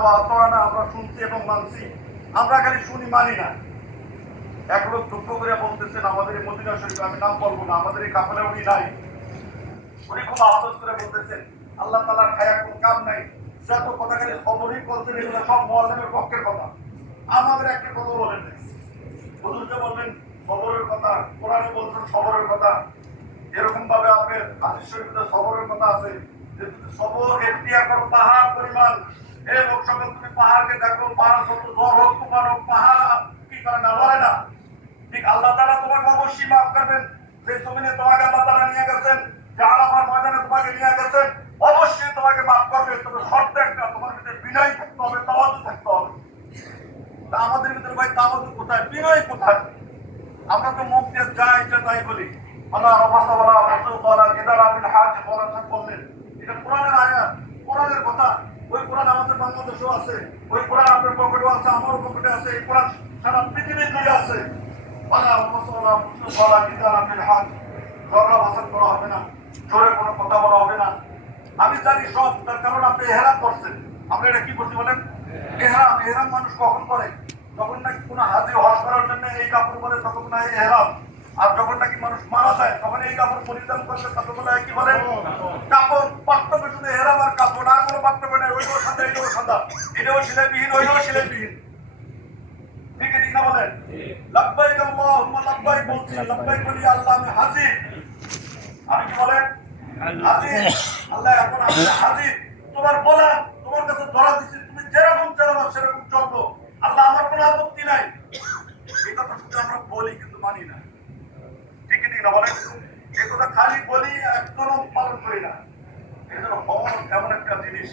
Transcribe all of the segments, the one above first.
ওয়া আতানা, আমরা শুনছি এবং মানছি। আমরা খালি শুনি, মানি না। এক লোক দুঃখ করে বলতেছেন, আমাদের এই মদিনা শরীফে, আমি নাম বলবো না, আমাদের এই কাফেলা উনি নাই, উনি খুব আফসোস করে বলতেছেন আল্লাহ তাআলার খায়া কোন কাম নাই, যত কথা খালি খবরই বলতেন, এগুলো সব মুআল্লিমের পক্ষের কথা, আমাদের একটা কথা বলেন নাই। হুজুর যে বললেন সবরের কথা, কোরআনে বলছেন সবরের কথা, এরকম ভাবে আপনার হাদিস শরীফে সবরের কথা আছে যে তুমি সবর এখতিয়ার করো পাহাড় পরিমাণ। এই লোক সকল, তুমি পাহাড়কে দেখো, পাহাড় যত জ্বর হোক, তুফান হোক, পাহাড় কি করে না, লড়ে না। ঠিক আল্লাহ তাআলা তোমাকে অবশ্যই মাফ করবেন। যে জমিনে তোমাকে আল্লাহ তাআলা নিয়ে গেছেন, যে আরাফার ময়দানে তোমাকে নিয়ে গেছেন, অবশ্যই তোমাকে মাফ করবে। তবে শর্ত একটা, তোমার ভিতরে বিনয় থাকতে হবে, তাওয়াজু থাকতে হবে। তা আমাদের ভিতরে ভাই তাওয়াজু কোথায়, বিনয় কোথায়? আমরা তো মুখ দিয়ে যা ইচ্ছা তাই বলি। আল্লাহ রাব্বানা ওয়া রাসূলুল্লাহ ইদারা বিল হাজ বলেন, এটা কোরআনের আয়াত, কোরআনের কথা। ওই কোরআন আমাদের বাংলাদেশেও আছে, ওই কোরআন আপনার পকেটেও আছে, আমারও পকেটে আছে, এই কোরআন সারা পৃথিবীর জুড়ে আছে। আল্লাহ রাব্বানা ইদারা বিল হাজ, ঝগড়া ভাষণ করা হবে না, জোরে কোনো কথা বলা হবে না। আমি জানি সব, তার কারণ আপনি এহরাম করছেন। আমরা এটা কি করছি বলেন? এহরাম। এহরাম মানুষ কখন করে? যখন নাকি কোনো হাজি হজ করার জন্য এই কাপড় পরে, তখন না এহরাম। আর যখন নাকি মানুষ মারা যায়, তখন এই কাপড় পরিধান করলে তাকে বলে কি বলে? কাপড়। পার্থক্য শুধু এহরাম আর কাপড়, আর কোনো পার্থক্য নেই। ওইটাও সাদা, এটাও সাদা, এটাও সিলাইবিহীন, ওইটাও সিলাইবিহীন। ঠিক আছে না বলেন? লাব্বাইক আল্লাহুম্মা লাব্বাইক বলছি, লাব্বাইক বলি আল্লাহ আমি হাজির। আমি কি বলেন? হাজির। আল্লাহ এখন আমি হাজির, তোমার বলা, তোমার কাছে ধরা দিচ্ছি, তুমি যেরকম চালাবো সেরকম চলবো। আল্লাহ আমার কোনো আপত্তি নাই। এই কথা শুধু আমরা বলি, কিন্তু মানি না। ঠিক না বলেন? এই কথা খালি বলি, একদম পালন করি না। এই জন্য হজ এমন একটা জিনিস,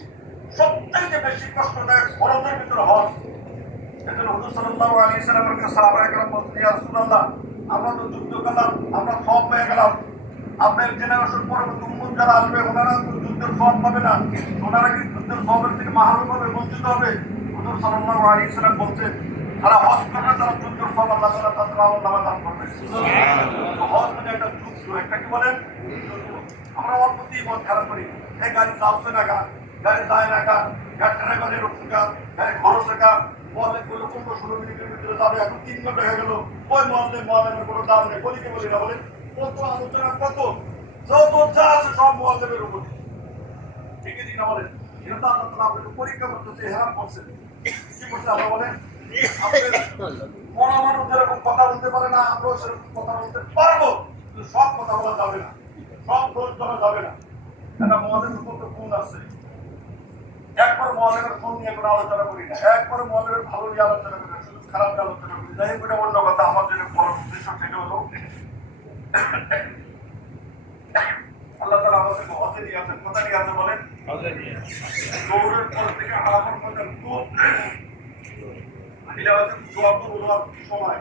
সবথেকে বেশি কষ্টদায়ক ফরজের ভিতরে হজ। এই জন্য হুজুর সাল্লাল্লাহু আলাইহি সাল্লামের কাছে সাহাবায়ে কেরাম বলতেন, ইয়া রাসূলুল্লাহ, আমরা তো যুদ্ধ করলাম, আমরা সওয়াব পেয়ে গেলাম। আপনার জেনারেশন পরবর্তী উম্মত যারা আসবে, ওনারা তো যুদ্ধের সওয়াব পাবে না, ওনারা কি যুদ্ধের সওয়াবের থেকে মাহরুম হবে, বঞ্চিত হবে? হুজুর সাল্লাল্লাহু আলাইহি সাল্লাম বলছেন, যারা হজ করবে তারা যুদ্ধের সওয়াব আল্লাহ তাআলা তাদের আমলনামায় দান করবে। সুবহানাল্লাহ। হজ মানে একটা যুদ্ধ, একটা কি বলেন? আমরা অল্পতেই মন খারাপ করি, এই গাড়ি যাচ্ছে না গা, গাড়ি যায় না গা, গাড়ি ড্রাইভারের রক্ষা, গাড়ি খরচ টাকা, মহলে 15-16 মিনিটের ভিতরে যাবে, এখন 3 ঘন্টা হয়ে গেল, ওই মহলের কোনো দাম নেই। বলিকে বলি না বলেন? কত আলোচনা, কত যত যা আছে সব মুআল্লিমের উপর। ঠিক আছে না বলেন? এটা তো আল্লাহ তাআলা আপনাকে পরীক্ষা করতেছে, হেরাম করছে। কি করছে আল্লাহ বলেন? মরা মানুষ যেরকম কথা বলতে পারে না, আমরাও সেরকম কথা বলতে পারবো, কিন্তু সব কথা বলা যাবে না, সব দোষ দেওয়া যাবে না। একটা মুআল্লিমের উপর তো গুণ আছে। একবার মুআল্লিমের গুণ নিয়ে কোনো আলোচনা করি না, একবার মুআল্লিমের ভালো নিয়ে আলোচনা করি না, শুধু খারাপ নিয়ে আলোচনা করি। যাই হোক, এটা অন্য কথা। আমার যেটা বড় উদ্দেশ্য সেটা হলো, আল্লাহ তাআলা আমাদেরকে হজে নিয়ে আসেন। কোথায় নিয়ে আসেন বলেন? দৌড়ের পর থেকে আরাফার পর্যন্ত এটা হচ্ছে দোয়া সময়।